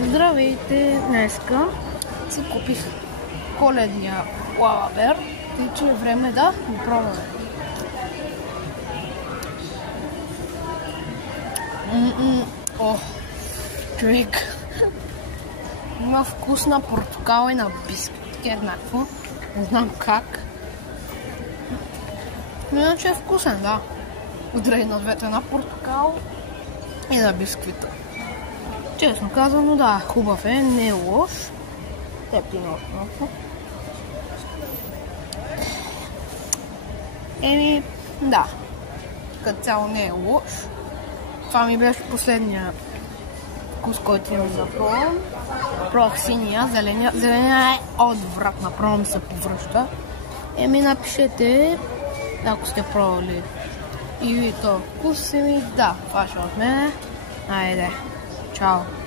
Здравейте! Днеска си купих коледния лавабер, тъй че е време да го пробваме. Човек! Има вкус на портокал и на бисквит, еднакво. Не знам как. Но иначе е вкусен, да. Удрай на двете, на портокал и на бисквита. Честно казано, да, хубав е, не е лош. Тепли много. Да, като цяло не е лош. Това ми беше последния вкус, който имам да пробвам. Пробвах синия, зеления. Зеления е отвратна, пробвам ми се повръща. Напишете, ако сте пробвали и ви то вкус ми, да, това ще от мене. Айде, чао!